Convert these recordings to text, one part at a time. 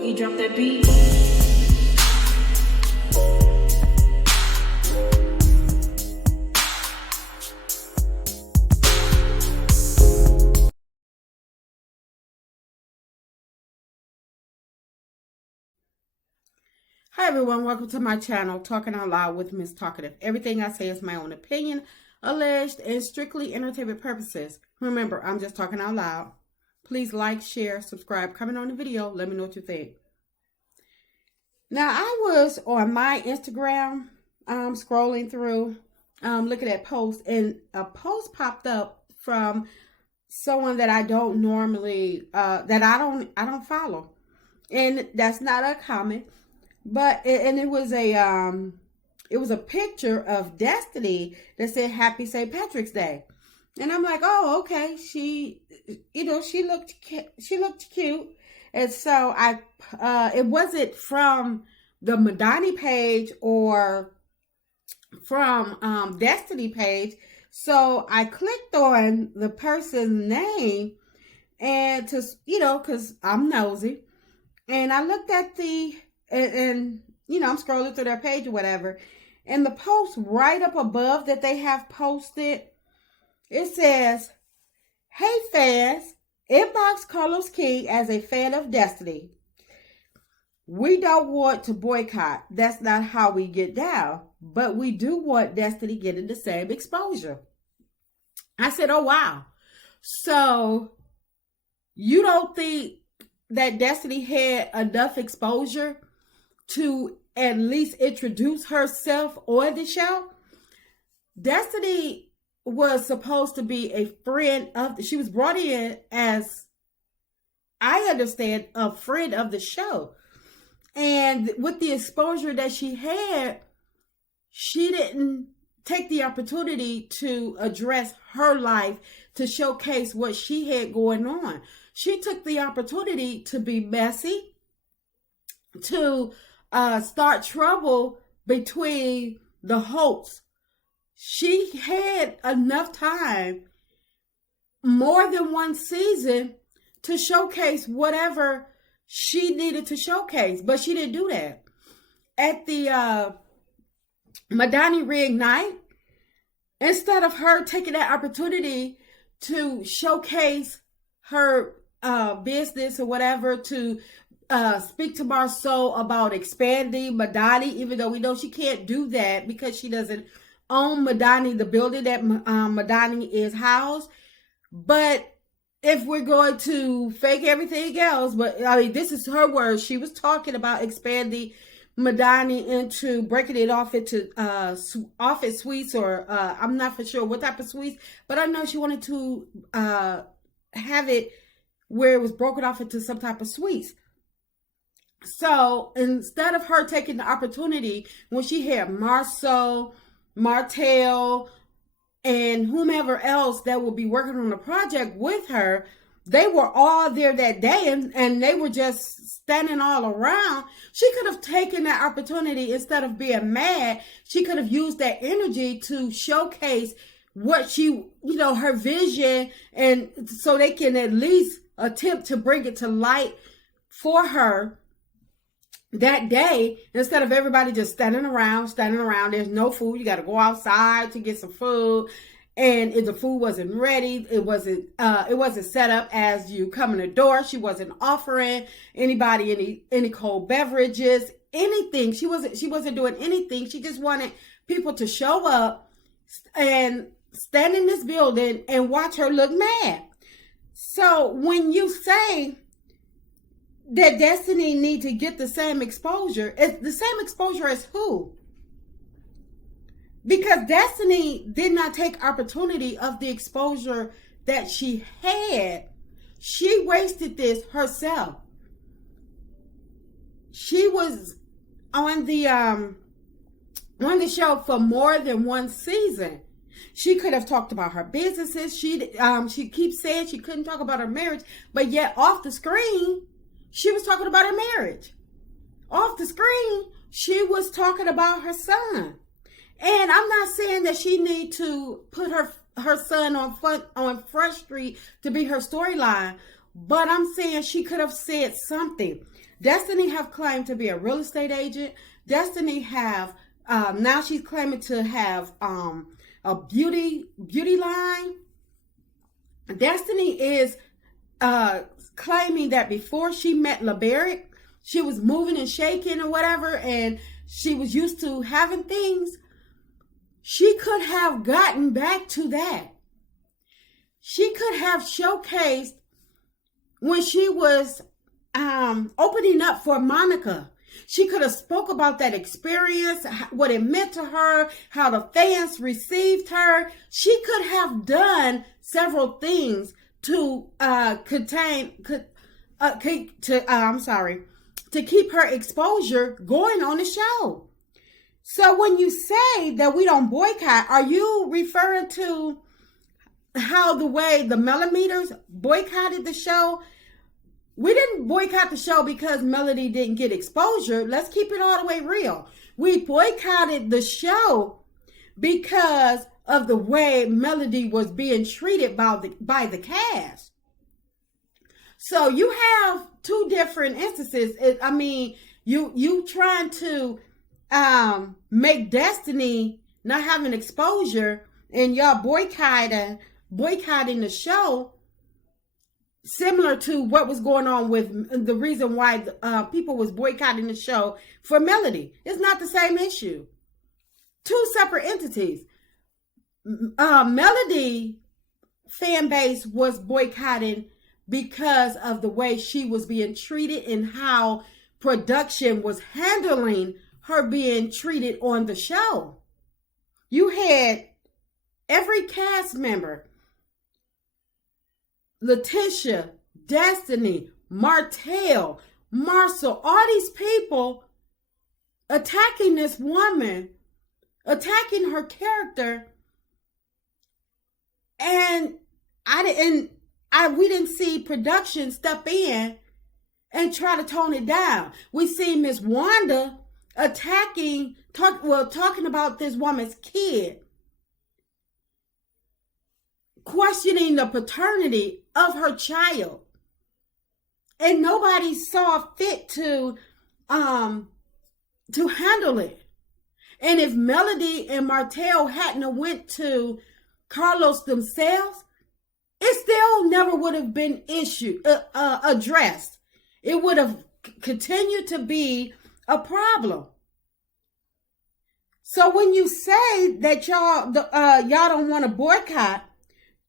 Boogie, drop that beat. Hi everyone, welcome to my channel, Talking Out Loud with Miss Talkative. Everything I say is my own opinion, alleged, and strictly entertainment purposes. Remember, I'm just talking out loud. Please like, share, subscribe, comment on the video. Let me know what you think. Now, I was on my Instagram, scrolling through, looking at posts, and a post popped up from someone that I don't normally, that I don't follow, and that's not uncommon. But it was a picture of Destiny that said Happy St. Patrick's Day, and I'm like, oh, okay. She looked cute, and so it wasn't from the Madani page or from Destiny page, so I clicked on the person's name and because I'm nosy, and I looked at and I'm scrolling through their page or whatever, and the post right up above that they have posted, it says, "Hey fans, inbox Carlos King as a fan of Destiny. We don't want to boycott. That's not how we get down, but we do want Destiny getting the same exposure." I said, oh wow. So you don't think that Destiny had enough exposure to at least introduce herself on the show? Destiny was supposed to be a friend she was brought in as, I understand, a friend of the show. And with the exposure that she had, she didn't take the opportunity to address her life, to showcase what she had going on. She took the opportunity to be messy, to start trouble between the hosts. She had enough time, more than one season, to showcase whatever she needed to showcase, but she didn't do that. At the Madani Reignite, instead of her taking that opportunity to showcase her business or whatever, to speak to Marceau about expanding Madani, even though we know she can't do that because she doesn't own Madani, the building that Madani is housed. But if we're going to fake everything else, but I mean, this is her words. She was talking about expanding Madani into breaking it off into office suites, or I'm not for sure what type of suites, but I know she wanted to have it where it was broken off into some type of suites. So instead of her taking the opportunity when she had Marceau, Martell, and whomever else that will be working on the project with her, they were all there that day, and they were just standing all around. She could have taken that opportunity. Instead of being mad, she could have used that energy to showcase what she, her vision, and so they can at least attempt to bring it to light for her that day, instead of everybody just standing around. There's no food. You got to go outside to get some food. And if the food wasn't ready, it wasn't set up as you come in the door. She wasn't offering anybody any cold beverages, anything. She wasn't doing anything. She just wanted people to show up and stand in this building and watch her look mad. So when you say that Destiny need to get the same exposure, it's the same exposure as who? Because Destiny did not take opportunity of the exposure that she had. She wasted this herself. She was on the show for more than one season. She could have talked about her businesses. She keeps saying she couldn't talk about her marriage, but yet off the screen, she was talking about her marriage. Off the screen, she was talking about her son. And I'm not saying that she need to put her son on Front Street to be her storyline, but I'm saying she could have said something. Destiny have claimed to be a real estate agent. Destiny have now she's claiming to have a beauty line. Destiny is claiming that before she met LeBarrett, she was moving and shaking or whatever, and she was used to having things. She could have gotten back to that. She could have showcased when she was opening up for Monica. She could have spoke about that experience, what it meant to her, how the fans received her. She could have done several things to to keep her exposure going on the show. So when you say that we don't boycott, are you referring to how the way the Millimeters boycotted the show? We didn't boycott the show because Melody didn't get exposure. Let's keep it all the way real. We boycotted the show because of the way Melody was being treated by the cast. So you have two different instances. I mean, you trying to make Destiny not having exposure, and y'all boycotting the show, similar to what was going on with the reason why people was boycotting the show for Melody. It's not the same issue. Two separate entities. Melody fan base was boycotting because of the way she was being treated and how production was handling her being treated on the show. You had every cast member, Letitia, Destiny, Martell, Marcel, all these people attacking this woman, attacking her character, and we didn't see production step in and try to tone it down. We see Miss Wanda talking about this woman's kid, questioning the paternity of her child, and nobody saw fit to handle it. And if Melody and Martell hadn't went to Carlos themselves, it still never would have been addressed. It would have continued to be a problem. So when you say that y'all don't want to boycott,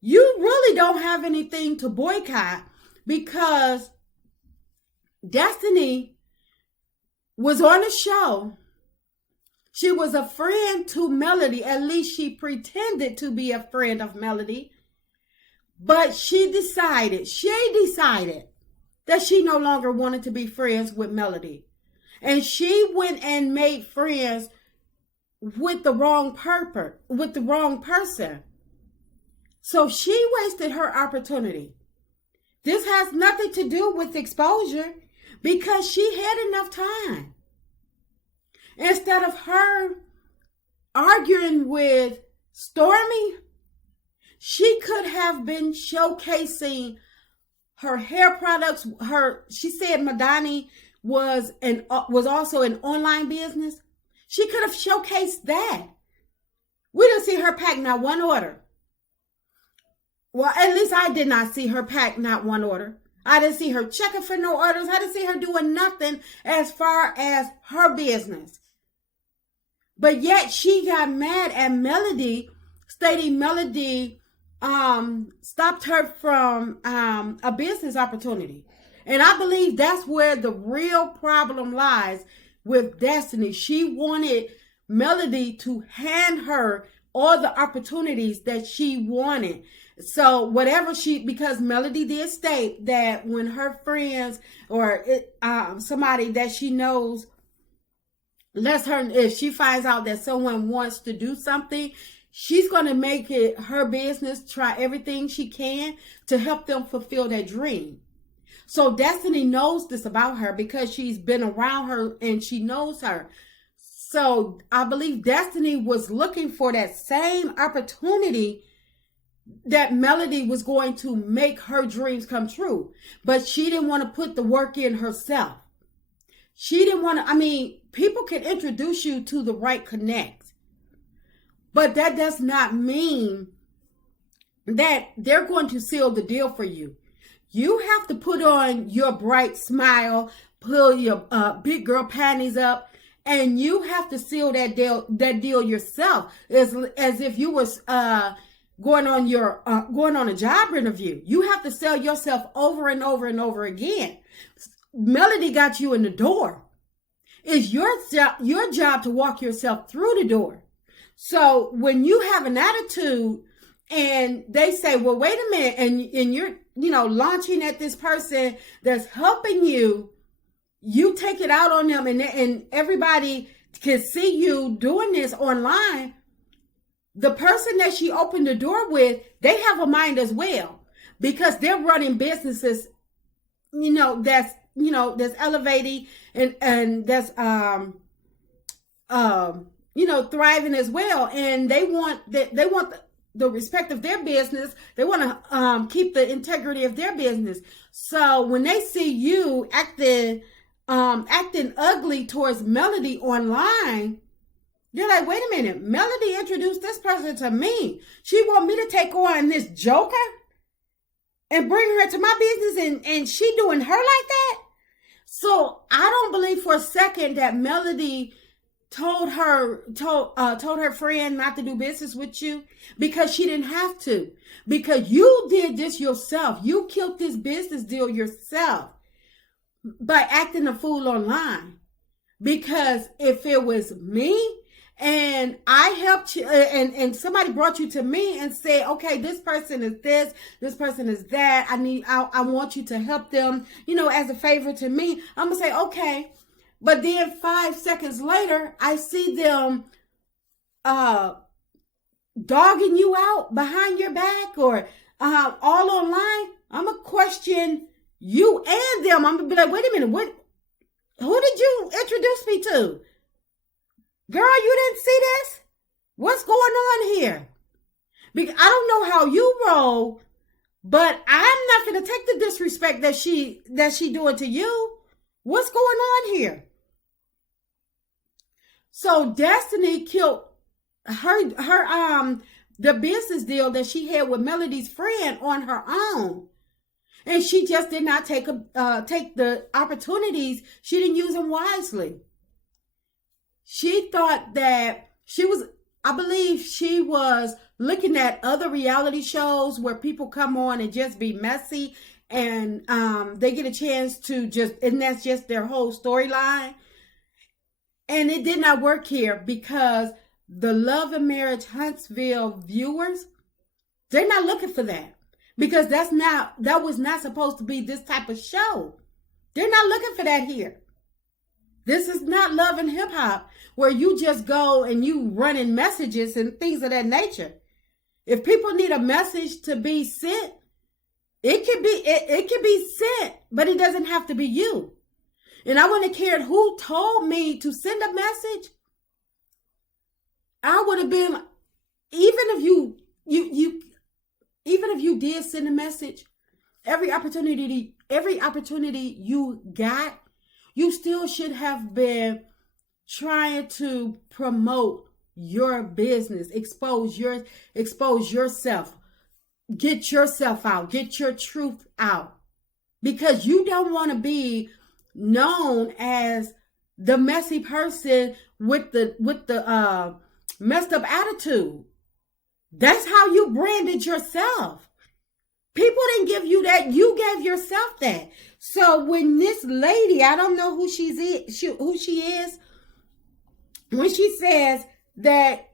you really don't have anything to boycott, because Destiny was on the show. She was a friend to Melody. At least she pretended to be a friend of Melody. But she decided that she no longer wanted to be friends with Melody. And she went and made friends with the wrong person. So she wasted her opportunity. This has nothing to do with exposure, because she had enough time. Instead of her arguing with Stormy, she could have been showcasing her hair products. She said Madani was also an online business. She could have showcased that. We didn't see her pack not one order. Well, at least I did not see her pack not one order. I didn't see her checking for no orders. I didn't see her doing nothing as far as her business. But yet she got mad at Melody, stating Melody stopped her from a business opportunity. And I believe that's where the real problem lies with Destiny. She wanted Melody to hand her all the opportunities that she wanted. So because Melody did state that when her friends or somebody that she knows, if she finds out that someone wants to do something, she's going to make it her business, try everything she can to help them fulfill their dream. So Destiny knows this about her because she's been around her and she knows her. So I believe Destiny was looking for that same opportunity that Melody was going to make her dreams come true. But she didn't want to put the work in herself. She didn't want to, I mean, people can introduce you to the right connect, but that does not mean that they're going to seal the deal for you. You have to put on your bright smile, pull your big girl panties up, and you have to seal that deal yourself, as if you was going on a job interview. You have to sell yourself over and over and over again. Melody got you in the door. It's your job to walk yourself through the door. So when you have an attitude and they say, well, wait a minute, and you're, launching at this person that's helping you, you take it out on them, and everybody can see you doing this online. The person that she opened the door with, they have a mind as well, because they're running businesses, that's elevating and that's thriving as well, and they want the respect of their business. They want to keep the integrity of their business. So when they see you acting ugly towards Melody online, they're like, wait a minute, Melody introduced this person to me. She want me to take on this joker and bring her to my business, and she doing her like that? So I don't believe for a second that Melody told her friend not to do business with you, because she didn't have to, because you did this yourself. You killed this business deal yourself by acting a fool online. Because if it was me and I helped you, and somebody brought you to me and said, okay, this person is this person is that, I want you to help them, as a favor to me, I'm gonna say, okay. But then 5 seconds later, I see them dogging you out behind your back or all online. I'm going to question you and them. I'm going to be like, wait a minute, who did you introduce me to? Girl, you didn't see this? What's going on here? Because I don't know how you roll, but I'm not going to take the disrespect that she doing to you. What's going on here? So Destiny killed her the business deal that she had with Melody's friend on her own. And she just did not take the opportunities. She didn't use them wisely. She thought that I believe she was looking at other reality shows where people come on and just be messy, and they get a chance to and that's just their whole storyline. And it did not work here, because the Love and Marriage Huntsville viewers, they're not looking for that, because that was not supposed to be this type of show. They're not looking for that here. This is not Love and Hip Hop, where you just go and you running messages and things of that nature. If people need a message to be sent, it can be sent, but it doesn't have to be you. And I wouldn't have cared who told me to send a message. I would have been, even if you did send a message, every opportunity you got, you still should have been trying to promote your business, expose yourself, get yourself out, get your truth out, because you don't want to be known as the messy person with the messed up attitude. That's how you branded yourself. People didn't give you that. You gave yourself that. So when this lady, I don't know who she is, when she says that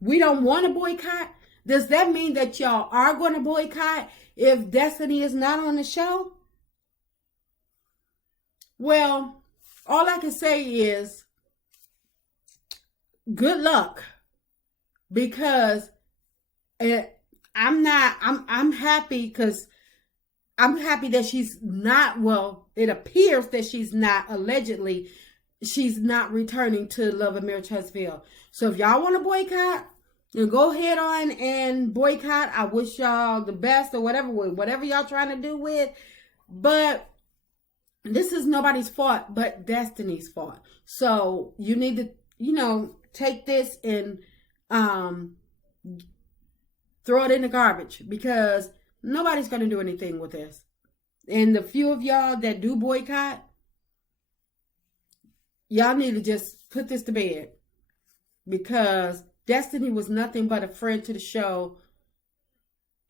we don't want to boycott, does that mean that y'all are going to boycott if Destiny is not on the show? Well, all I can say is good luck, because I'm happy, because I'm happy that she's not, well, it appears that she's not, allegedly, she's not returning to Love and Marriage Huntsville. So if y'all want to boycott, then go ahead on and boycott. I wish y'all the best, or whatever y'all trying to do with. But this is nobody's fault but Destiny's fault. So you need to, take this and throw it in the garbage, because nobody's going to do anything with this. And the few of y'all that do boycott, y'all need to just put this to bed, because Destiny was nothing but a friend to the show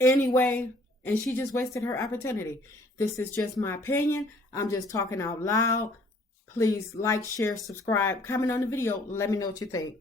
anyway, and she just wasted her opportunity. This is just my opinion. I'm just talking out loud. Please like, share, subscribe, comment on the video. Let me know what you think.